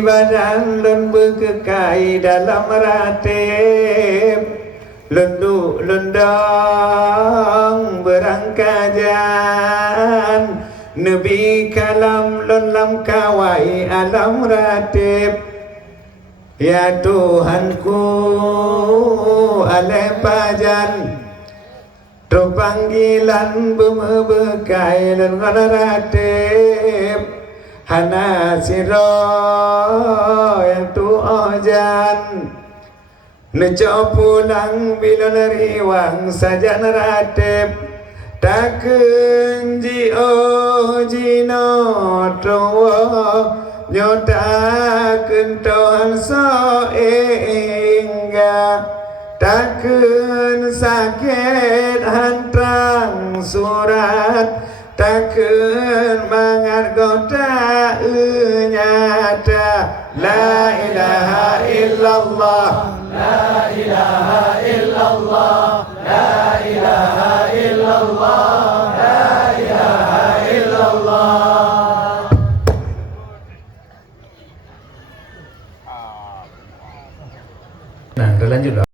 badan lun berkekai dalam ratib lunduk lundang berangkajan Nabi kalam lun lam kawai alam ratib ya Tuhanku ale pajan tu panggilan bekai lun ratib hana siro yang tu ojan nejo pulang bila neriwang saja ratib takun ji o jino towo nyotakun tohan so engga takun sakit hantrang surat takun mangat goda nyata la ilaha illallah la ilaha illallah la ilaha illallah la ilaha illallah. Nah, udah lanjut.